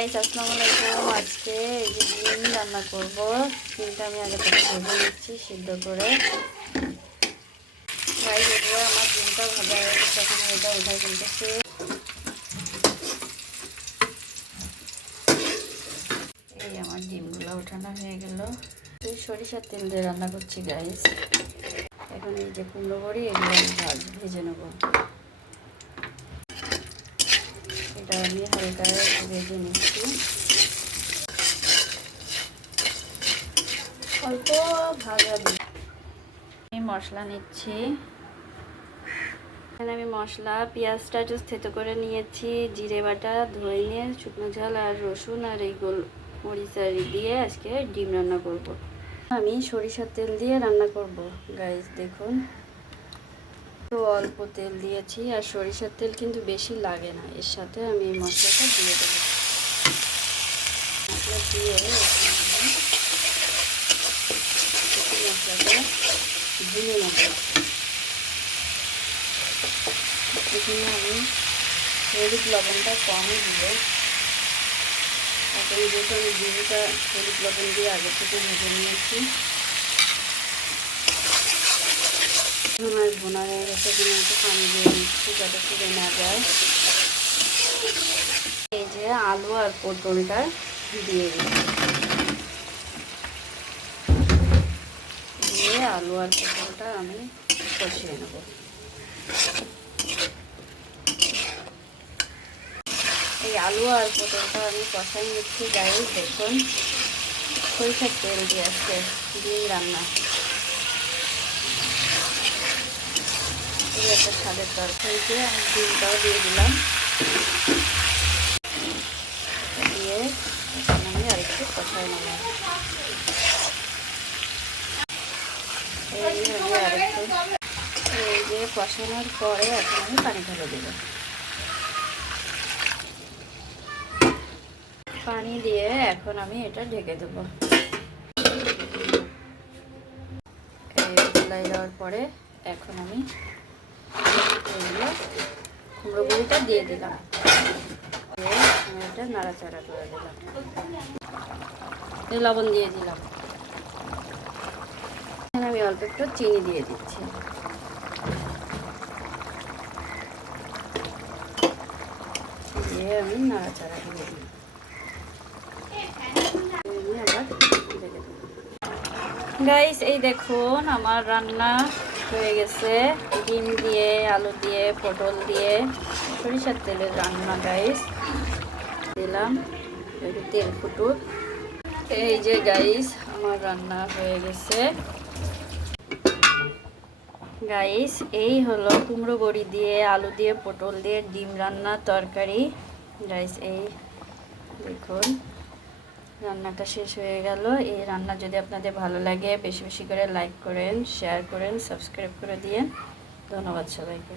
Guys আসসালামু আলাইকুম। আজকে এই যে ডিম রান্না করব। ডিমটা আমি আগে থেকে ভেজে নিচ্ছি সিদ্ধ করে। গাইস এগুলো আমার ডিমটা ভাজা হয়ে গেছে, এখন এটা উঠাই ফেলতেছি। এই আমার ডিমগুলো উঠানো হয়ে গেল। সরিষার তেল দিয়ে রান্না করছি গাইস। এখন এই যে কুমড়ো বড়ি এগুলো আমি ভেজে নেব। এটা আমি হালকা ভেজে নিচ্ছি, অল্প ভাজা দিয়ে আমি মশলা নিচ্ছি। এখানে আমি মশলা পেঁয়াজটা জাস্ট থেতো করে নিয়েছি, জিরে বাটা, ধনে, শুকনো ঝাল আর রসুন আর এই গোল মরিচ আর দিয়ে আজকে ডিম রান্না করব। আমি সরিষার তেল দিয়ে রান্না করব গাইস। দেখুন তো অল্প তেল দিয়েছি, আর সরিষার তেল কিন্তু বেশি লাগে না। এর সাথে আমি এই মশলাটা দিয়ে দেবো। মশলা দিয়ে মশলাটা ভুনে নেব। এখানে আমি হলুদ লবণটা কমই দিব। এখন যেহেতু আমি ডিমটা হলুদ লবণ দিয়ে আগে থেকে ভেজে নিয়েছি, আমার ভোনা হয়ে গেছে। এখানে একটু পানি দিয়ে নিচ্ছি যাতে পুড়ে না যায়। এই যে আলু আর পটলটা দিয়ে দিয়ে আলু আর পটলটা আমি কষিয়ে নেব। এই আলু আর পটলটা আমি কষাই নিচ্ছি গাইস। দেখুন সরিষার তেল দিয়ে আসছে ডিম রান্না, এই একটা স্বাদের তরকারিতে আমি ডিমটাও দিয়ে দিলাম। দিয়ে এখন আমি আরেকটু কষাই নেব। এই যে কষানোর পরে এখন আমি পানি ঢেলে দেব। পানি দিয়ে এখন আমি এটা ঢেকে দেব। গলাই দেওয়ার পরে এখন আমি কুমড়ো বড়িটা দিয়ে দিলাম। আমি এটা নাড়াচাড়া করে দিলাম, লবণ দিয়ে দিলাম। এখানে আমি অল্প একটু চিনি দিয়ে দিচ্ছি। দিয়ে আমি নাড়াচাড়া দিয়ে দিই। গাইস এই দেখুন আমার রান্না হয়ে গেছে। ডিম দিয়ে, আলু দিয়ে, পটল দিয়ে সরিষার তেলের রান্না গাইস। দিলাম একটু তেল ফুটুক। এই যে গাইস আমার রান্না হয়ে গেছে গাইস। এই হলো কুমড়ো বড়ি দিয়ে, আলু দিয়ে, পটল দিয়ে ডিম রান্না তরকারি গাইস। এই দেখুন রান্নাটা শেষ হয়ে গেল। এই রান্না যদি আপনাদের ভালো লাগে বেশি বেশি করে লাইক করেন, শেয়ার করেন, সাবস্ক্রাইব করে দিয়েন। ধন্যবাদ সবাইকে।